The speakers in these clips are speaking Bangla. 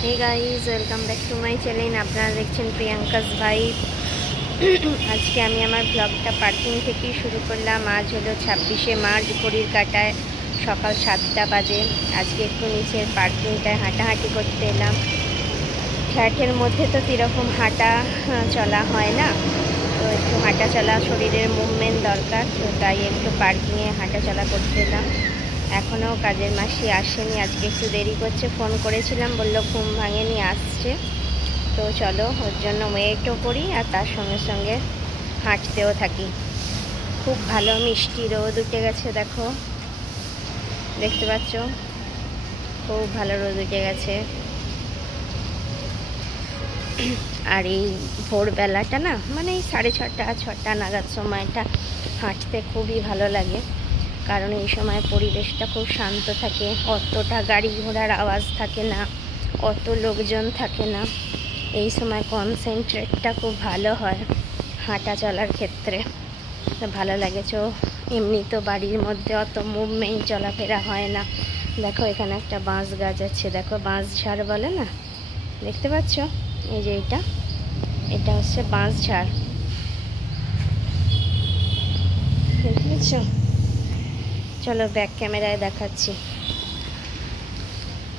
Hey guys welcome back to my channel. আপনারা দেখছেন প্রিয়াঙ্কাস ভাইব। আজকে আমি আমার ব্লগটা পার্কিং থেকেই শুরু করলাম। আজ হলো 26শে মার্চ, ঘড়ির কাঁটায় সকাল 7টা বাজে। আজকে একটু নিচের পার্কিংটায় হাঁটাহাঁটি করতে এলাম। ফ্ল্যাটের মধ্যে তো কীরকম হাঁটা চলা হয় না, তো একটু হাঁটা চলা, শরীরের মুভমেন্ট দরকার, তো তাই একটু পার্কিংয়ে হাঁটা চলা করতে এলাম। এখনও কাজের মাসি আসেনি, আজকে একটু দেরি করছে। ফোন করেছিলাম, বললো ঘুম ভাঙেনি, আসছে। তো চলো ওর জন্য ওয়েটও করি আর তার সঙ্গে সঙ্গে হাঁটতেও থাকি। খুব ভালো মিষ্টি রোদ উঠে গেছে, দেখো, দেখতে পাচ্ছ, খুব ভালো রোদ উঠে গেছে। আর এই ভোরবেলাটা না, মানে এই 6:30-6টা নাগাদ সময়টা হাঁটতে খুবই ভালো লাগে, কারণ এই সময় পরিবেশটা খুব শান্ত থাকে, অতটা গাড়ি ঘোড়ার আওয়াজ থাকে না, অত লোকজন থাকে না। এই সময় কনসেন্ট্রেটটা খুব ভালো হয় হাঁটা চলার ক্ষেত্রে, ভালো লাগেছো। এমনি তো বাড়ির মধ্যে অত মুভমেন্ট চলাফেরা হয় না। দেখো এখানে একটা বাঁশ গাছ আছে, দেখো বাঁশ ঝাড় বলে না, দেখতে পাচ্ছ, এই যে এটা হচ্ছে বাঁশ ঝাড়, দেখতে পাচ্ছ। চলো ব্যাক ক্যামেরায় দেখাচ্ছি।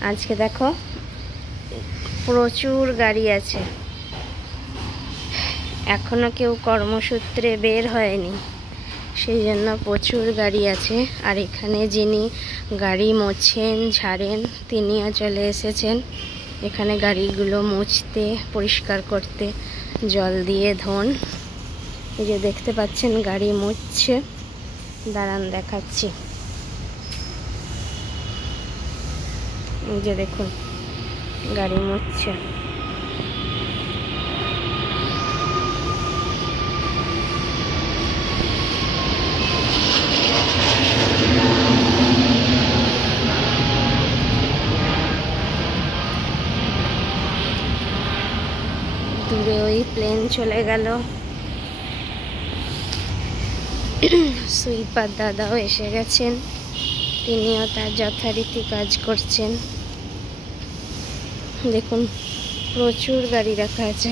আজকে দেখো প্রচুর গাড়ি আছে, এখনও কেউ কর্মসূত্রে বের হয়নি, সেই জন্য প্রচুর গাড়ি আছে। আর এখানে যিনি গাড়ি মোছেন ঝাড়েন তিনিও চলে এসেছেন এখানে গাড়িগুলো মুছতে, পরিষ্কার করতে, জল দিয়ে ধোন। এই যে দেখতে পাচ্ছেন গাড়ি মুছছে, দাঁড়ান দেখাচ্ছি। এই যে দেখুন গাড়ি মুছছে। দূরে ওই প্লেন চলে গেল। সুইপার দাদাও এসে গেছেন, তিনিও তার যথারীতি কাজ করছেন। দেখুন প্রচুর গাড়ি রাখা আছে,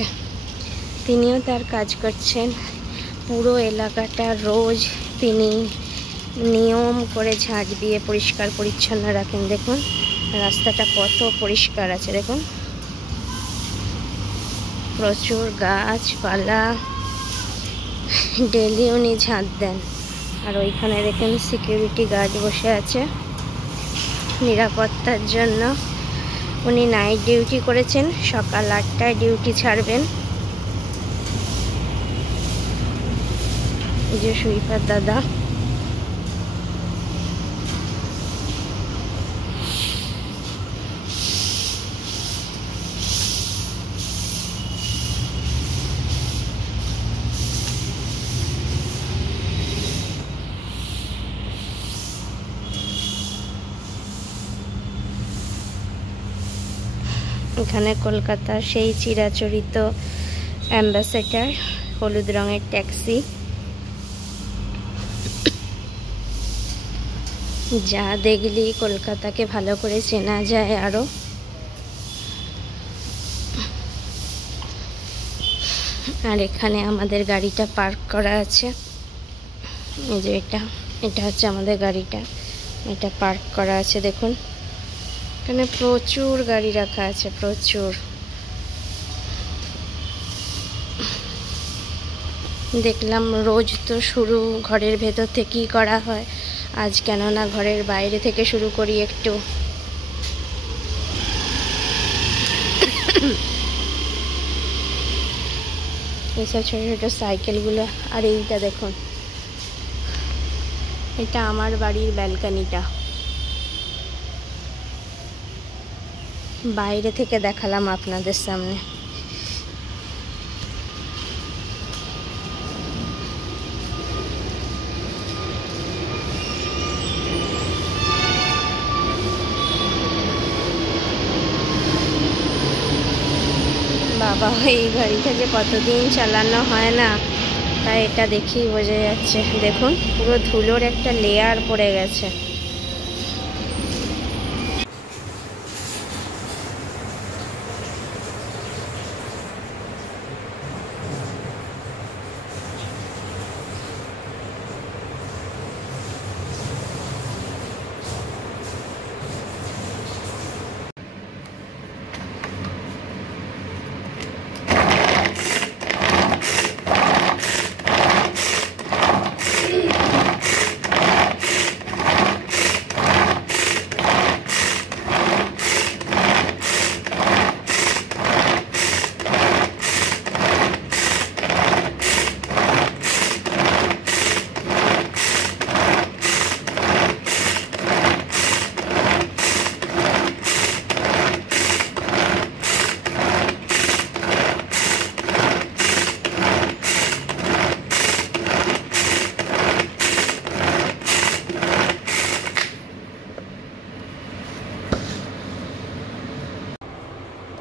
তিনিও তার কাজ করছেন। পুরো এলাকাটা রোজ তিনি নিয়ম করে ঝাঁট দিয়ে পরিষ্কার পরিচ্ছন্ন রাখেন। দেখুন রাস্তাটা কত পরিষ্কার আছে, দেখুন প্রচুর গাছপালা, ডেলি উনি ঝাঁট দেন। আর ওইখানে দেখুন সিকিউরিটি গার্ড বসে আছে নিরাপত্তার জন্য। উনি নাইট ডিউটি করেছেন, সকাল 8টায় ডিউটি ছাড়বেন। এই যে সুইপার দাদা। এখানে কলকাতার সেই চিরাচরিত অ্যাম্বাসেডর হলুদ রঙের ট্যাক্সি, যা দেখলি কলকাতাকে ভালো করে চেনা যায় আরো। আর এখানে আমাদের গাড়িটা পার্ক করা আছে, এই যে এটা হচ্ছে আমাদের গাড়িটা, এটা পার্ক করা আছে। দেখুন এখানে প্রচুর গাড়ি রাখা আছে, প্রচুর। দেখলাম রোজ তো শুরু ঘরের ভেতর থেকেই করা হয়, আজ কেননা ঘরের বাইরে থেকে শুরু করি একটু। এইসব ছোটো ছোটো সাইকেলগুলো। আর এইটা দেখুন, এটা আমার বাড়ির ব্যালকনিটা, বাইরে থেকে দেখালাম আপনাদের সামনে। বাবা, এই গাড়িটা যে কতদিন চালানো হয় না, তাই এটা দেখেই বোঝা যাচ্ছে। দেখুন পুরো ধুলোর একটা লেয়ার পড়ে গেছে।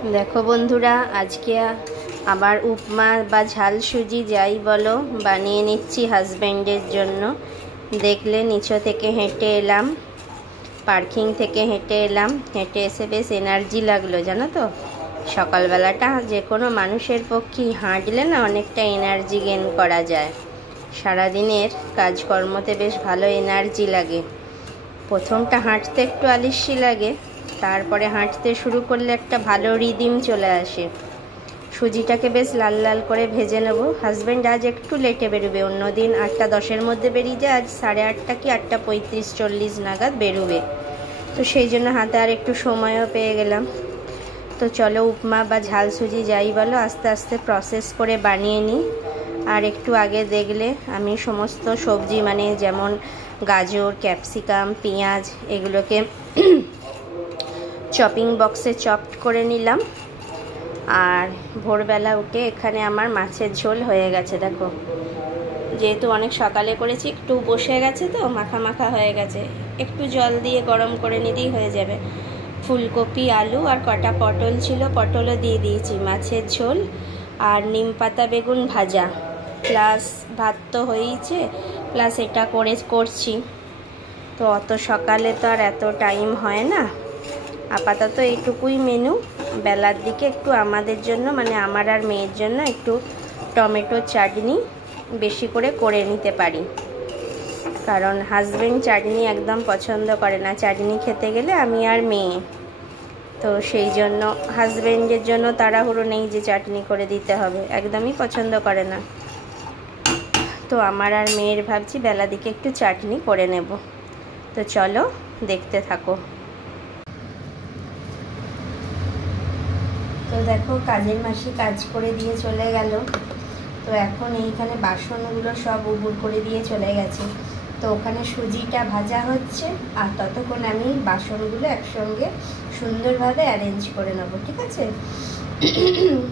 দেখো বন্ধুরা, আজকে আবার উপমা বা ঝাল সুজি যাই বলো বানিয়ে নিচ্ছি হাজব্যান্ডের জন্য। দেখলে নিচে থেকে হেঁটে এলাম, পার্কিং থেকে হেঁটে এলাম, হেঁটে এসে বেশ এনার্জি লাগলো জানো তো। সকালবেলাটা যে কোনো মানুষের পক্ষেই হাঁটলে না অনেকটা এনার্জি গেইন করা যায়। সারাদিনের কাজকর্মতে বেশ ভালো এনার্জি লাগে। প্রথমটা হাঁটতে একটু আলিস্যি লাগে, তারপরে হাঁটতে শুরু করলে একটা ভালো রিদিম চলে আসে। সুজিটাকে বেশ লাল লাল করে ভেজে নেব। হাজব্যান্ড আজ একটু লেটে বেরোবে, অন্যদিন 8টা-10-এর মধ্যে বেরিয়ে যায়, আজ 8:30 কি 8:35-40 নাগাদ বেরোবে। তো সেই জন্য হাতে আর একটু সময়ও পেয়ে গেলাম। তো চলো উপমা বা ঝাল সুজি যাই বলো আস্তে আস্তে প্রসেস করে বানিয়ে নিই। আর একটু আগে দেখলে আমি সমস্ত সবজি মানে যেমন গাজর, ক্যাপসিকাম, পেঁয়াজ এগুলোকে চপিং বক্সে চপড করে নিলাম। আর ভোরবেলা উঠে এখানে আমার মাছের ঝোল হয়ে গেছে। দেখো, যেহেতু অনেক সকালে করেছি একটু বসে গেছে, তো মাখা মাখা হয়ে গেছে, একটু জল দিয়ে গরম করে নিলেই হয়ে যাবে। ফুলকপি, আলু আর কটা পটল ছিল, পটলও দিয়ে দিয়েছি। মাছের ঝোল আর নিম পাতা বেগুন ভাজা, প্লাস ভাত তো হয়েইছে, প্লাস এটা করছি। তো অত সকালে তো আর এত টাইম হয় না, আপাতত এইটুকুই মেনু। বেলার দিকে একটু আমাদের জন্য মানে আমার আর মেয়ের জন্য একটু টমেটো চাটনি বেশি করে নিতে পারি, কারণ হাজব্যান্ড চাটনি একদম পছন্দ করে না। চাটনি খেতে গেলে আমি আর মেয়ে, তো সেই জন্য হাজব্যান্ডের জন্য তাড়াহুড়ো নেই যে চাটনি করে দিতে হবে, একদমই পছন্দ করে না। তো আমার আর মেয়ের ভাবছি বেলা দিকে একটু চাটনি করে নেব। তো চলো দেখতে থাকো। তো দেখো, কাজের মাসি কাজ করে দিয়ে চলে গেল। তো এখন এইখানে বাসনগুলো সব উবুর করে দিয়ে চলে গেছে। তো ওখানে সুজিটা ভাজা হচ্ছে, আর ততক্ষণ আমি বাসনগুলো একসঙ্গে সুন্দরভাবে অ্যারেঞ্জ করে নেব, ঠিক আছে?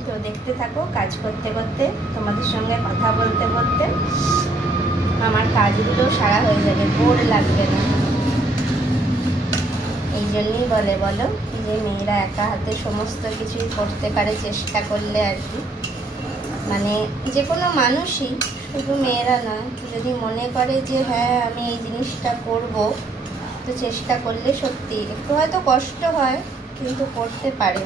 তো দেখতে থাকো, কাজ করতে করতে তোমাদের সঙ্গে কথা বলতে বলতে আমার কাজগুলো সারা হয়ে যাবে, বোর লাগবে না। এই জন্যই বলো যে মেয়েরা একা হাতে সমস্ত কিছুই করতে পারে চেষ্টা করলে আর কি। মানে যে কোনো মানুষই, শুধু মেয়েরা নয়, যদি মনে করে যে হ্যাঁ আমি এই জিনিসটা করব, তো চেষ্টা করলে সত্যি একটু হয়তো কষ্ট হয় কিন্তু করতে পারে।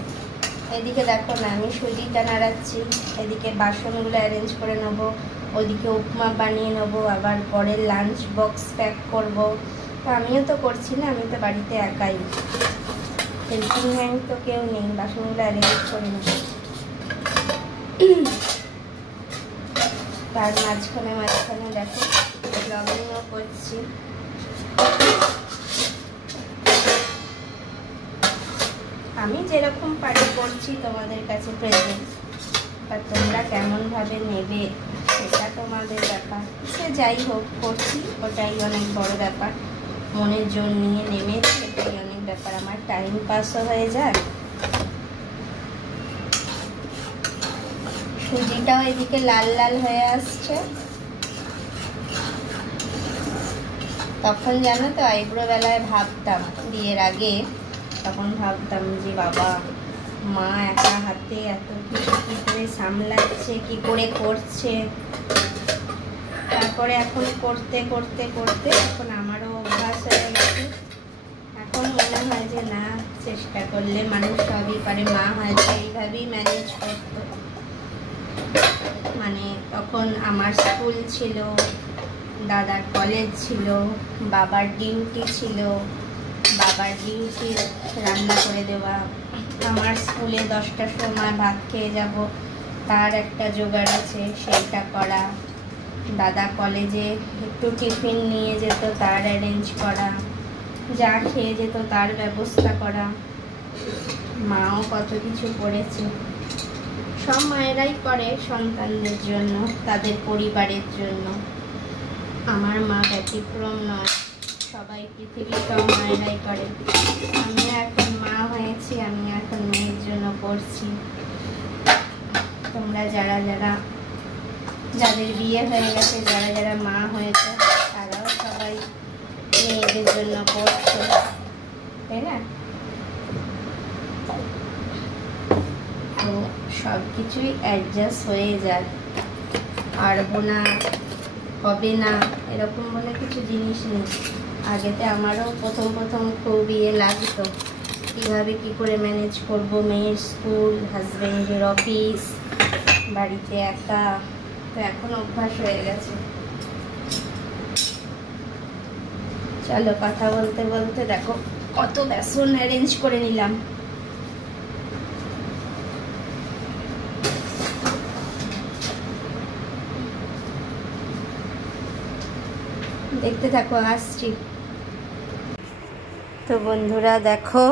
এদিকে দেখো না, আমি সুজিটা নাড়াচ্ছি, এদিকে বাসনগুলো অ্যারেঞ্জ করে নেবো, ওদিকে উপমা বানিয়ে নেবো, আবার পরের লাঞ্চ বক্স প্যাক করব। তো আমিও তো করছি না, আমি তো বাড়িতে একাই, হেল্পিং হ্যান্ড তো কেউ নেই, বাসনগুলো অ্যারেঞ্জ করে নেবো। তার মাঝখানে দেখো ব্লগিংও করছি। আমি যেরকম পারি করছি তোমাদের কাছে প্রেজেন্ট, বা তোমরা কেমনভাবে নেবে সেটা তোমাদের ব্যাপার। সে যাই হোক, করছি, ওটাই অনেক বড় ব্যাপার। মনের জোর নিয়ে নেমেছি, এটাই অনেক ব্যাপার। আমার টাইম পাসও হয়ে যায়। সুজিটাও এদিকে লাল লাল হয়ে আসছে। তখন জানো তো, আইব্রো বেলায় ভাবতাম, বিয়ের আগে তখন ভাবতাম যে বাবা, মা একা হাতে এত কিছু কী করে সামলাচ্ছে, কী করে করছে। তারপরে এখন করতে করতে করতে এখন আমারও অভ্যাস হয়ে গেছে। এখন মনে হয় যে না, চেষ্টা করলে মানুষ সবই পারে। মা হয়তো এইভাবেই ম্যানেজ করতো। মানে তখন আমার স্কুল ছিল, দাদার কলেজ ছিল, বাবার ডিউটি ছিল, বাবার ডিউটি রান্না করে দেওয়া, আমার স্কুলে 10টার সময় ভাত খেয়ে যাব তার একটা জোগাড় আছে, সেইটা করা, দাদা কলেজে একটু টিফিন নিয়ে যেত তার অ্যারেঞ্জ করা, যা খেয়ে যেত তার ব্যবস্থা করা। মাও কত কিছু করেছে, সব মায়েরাই করে সন্তানদের জন্য, তাদের পরিবারের জন্য। আমার মা ব্যতিক্রম নয়, সবাই পৃথিবীর সব মায়েরাই করে। আমি এখন মা হয়েছি, আমি এখন মেয়ের জন্য করছি। তোমরা যাদের বিয়ে হয়ে গেছে, যারা মা হয়েছে, তারাও সবাই মেয়েদের জন্য করছে, তাই না? সব কিছুই অ্যাডজাস্ট হয়ে যায়, পারবো না, হবে না এরকম বলে কিছু জিনিস নেই। আগেতে আমারও প্রথম খুব লাগতো, কীভাবে কী করে ম্যানেজ করব, মেয়ের স্কুল, হাজব্যান্ডের অফিস, বাড়িতে একা। তো এখন অভ্যাস হয়ে গেছে। চলো কথা বলতে বলতে দেখো কত বেসন অ্যারেঞ্জ করে নিলাম। দেখতে থাকো, আসছি। তো বন্ধুরা দেখো,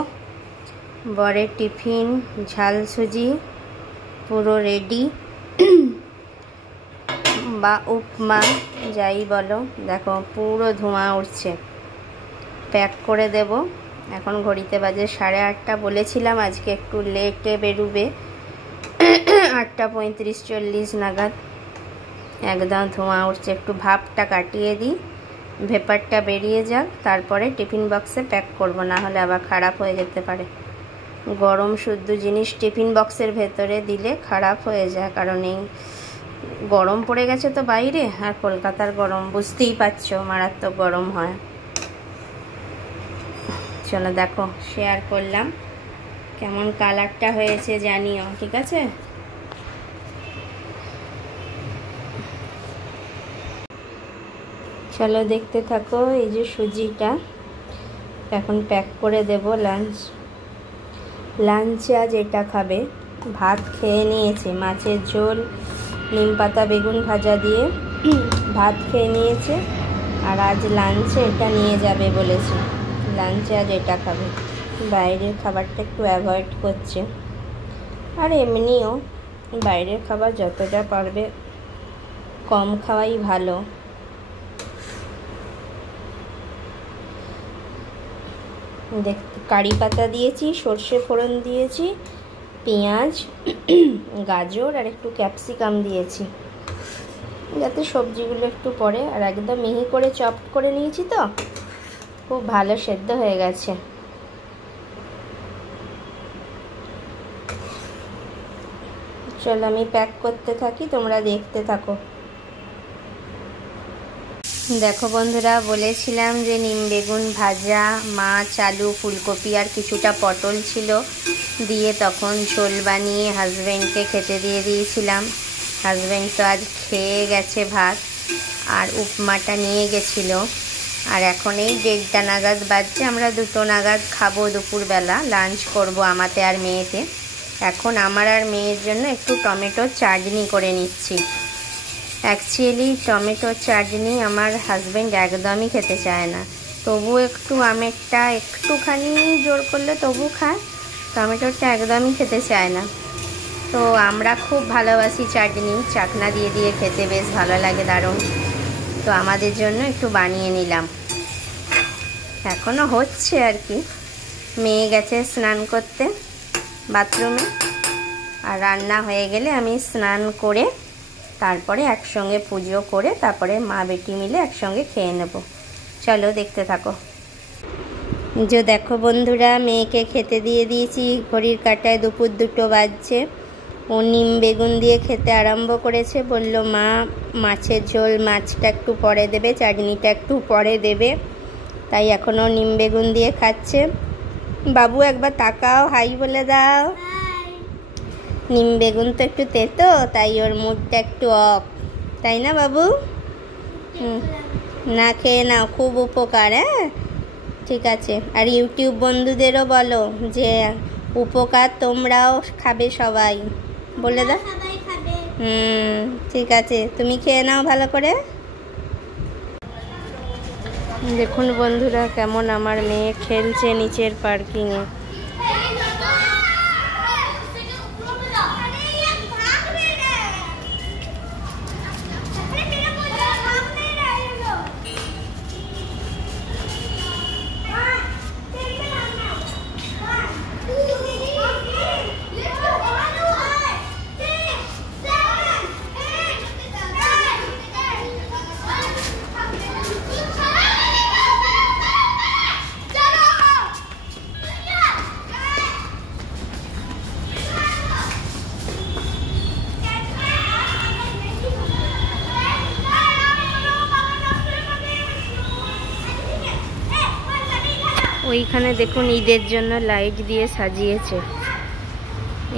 বরের টিফিন ঝাল সুজি পুরো রেডি, বা উপমা যাই বলো। দেখো পুরো ধোঁয়া উঠছে, প্যাক করে দেব। এখন ঘড়িতে বাজে 8:30। বলেছিলাম আজকে একটু লেটে বেরোবে, 8:35-40 নাগাদ। একদম ধোঁয়া উঠছে, একটু ভাপটা কাটিয়ে দিই, ভেপারটা বেরিয়ে যাক, তারপরে টিফিন বক্সে প্যাক করব, না হলে আবার খারাপ হয়ে যেতে পারে। গরম শুদ্ধ জিনিস টিফিন বক্সের ভেতরে দিলে খারাপ হয়ে যায়, কারণ এই গরম পড়ে গেছে তো বাইরে, আর কলকাতার গরম বুঝতেই পারছো, মারাত্মক গরম হয়। চলো দেখো, শেয়ার করলাম, কেমন কালারটা হয়েছে জানিও, ঠিক আছে? চলো দেখতে থাকো। এই যে সুজিটা এখন প্যাক করে দেব। লাঞ্চে আজ এটা খাবে। ভাত খেয়ে নিয়েছে, মাছের ঝোল, নিম পাতা বেগুন ভাজা দিয়ে ভাত খেয়ে নিয়েছে, আর আজ লাঞ্চে এটা নিয়ে যাবে বলেছে। লাঞ্চে আজ এটা খাবে, বাইরের খাবারটা একটু অ্যাভয়েড করছে। আর এমনিও বাইরের খাবার যতটা পারবে কম খাওয়াই ভালো। কারি পাতা দিয়েছি, সর্ষে ফোড়ন দিয়েছি, পেঁয়াজ, গাজর আর একটু ক্যাপসিকাম দিয়েছি, যাতে সবজিগুলো একটু পড়ে। আর একদম মিহি করে চপ করে নিয়েছি, তো খুব ভালো সেদ্ধ হয়ে গেছে। চলো আমি প্যাক করতে থাকি, তোমরা দেখতে থাকো। দেখো বন্ধুরা, বলেছিলাম যে নিম বেগুন ভাজা, মাছ, আলু, ফুলকপি আর কিছুটা পটল ছিল দিয়ে তখন ঝোল বানিয়ে হাজব্যান্ডকে খেতে দিয়ে দিয়েছিলাম। হাজব্যান্ড তো আজ খেয়ে গেছে ভাত, আর উপমাটা নিয়ে গেছিলো। আর এখন এই 1:30 নাগাদ বাজছে, আমরা 2 নাগাদ খাবো দুপুরবেলা, লাঞ্চ করব আমাতে আর মেয়েতে। এখন আমার আর মেয়ের জন্য একটু টমেটো চাটনি করে নিচ্ছি। অ্যাকচুয়ালি টমেটো চাটনি আমার হাজব্যান্ড একদমই খেতে চায় না, তবু একটু আমেরটা একটুখানি জোর করলে তবু খায়, টমেটোটা একদমই খেতে চায় না। তো আমরা খুব ভালোবাসি চাটনি, চাকনা দিয়ে দিয়ে খেতে বেশ ভালো লাগে, দারুণ। তো আমাদের জন্য একটু বানিয়ে নিলাম, এখনও হচ্ছে আর কি। মেয়ে গেছে স্নান করতে বাথরুমে, আর রান্না হয়ে গেলে আমি স্নান করে তারপরে একসঙ্গে পুজো করে তারপরে মা বেটি মিলে একসঙ্গে খেয়ে নেব। চলো দেখতে থাকো। যে দেখো বন্ধুরা, মেয়েকে খেতে দিয়ে দিয়েছি, ঘড়ির কাঁটায় দুপুর 2 বাজছে। ও নিম বেগুন দিয়ে খেতে আরম্ভ করেছে, বলল মা মাছের ঝোল, মাছটা একটু পরে দেবে, চাটনিটা একটু পরে দেবে, তাই এখনও নিম বেগুন দিয়ে খাচ্ছে। বাবু একবার তাকাও, হাই বলে দাও। নিম বেগুন তো একটু তেতো, তাই ওর মুডটা একটু অফ, তাই না বাবু? না খেয়ে নাও, খুব উপকার। হ্যাঁ ঠিক আছে। আর ইউটিউব বন্ধুদেরও বলো যে উপকার, তোমরাও খাবে, সবাই বলে দাও। ঠিক আছে, তুমি খেয়ে নাও ভালো করে। দেখুন বন্ধুরা, কেমন আমার মেয়ে খেলছে নিচের পার্কিংয়ে। ওইখানে দেখুন ঈদের জন্য লাইট দিয়ে সাজিয়েছে।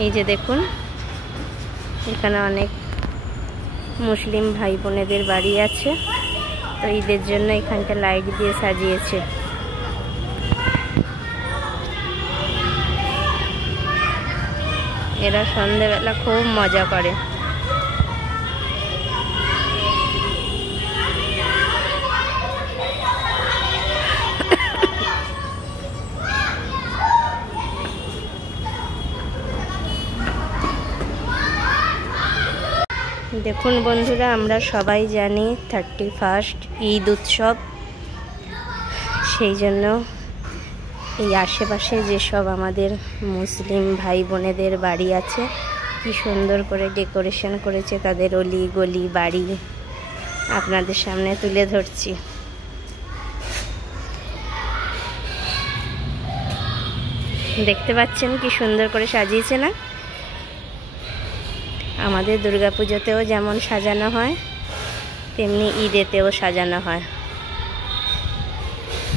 এই যে দেখুন, এখানে অনেক মুসলিম ভাই বোনেদের বাড়ি আছে, তো ঈদের জন্য এখানটা লাইট দিয়ে সাজিয়েছে। এরা সন্ধ্যেবেলা খুব মজা করে। দেখুন বন্ধুরা, আমরা সবাই জানি 31 ঈদ উৎসব, সেই জন্য এই আশেপাশে যেসব আমাদের মুসলিম ভাই বোনেদের বাড়ি আছে, কি সুন্দর করে ডেকোরেশন করেছে তাদের অলি গলি বাড়ি, আপনাদের সামনে তুলে ধরছি। দেখতে পাচ্ছেন কি সুন্দর করে সাজিয়েছে না? আমাদের দুর্গাপুজোতেও যেমন সাজানো হয়, তেমনি ঈদেতেও সাজানো হয়।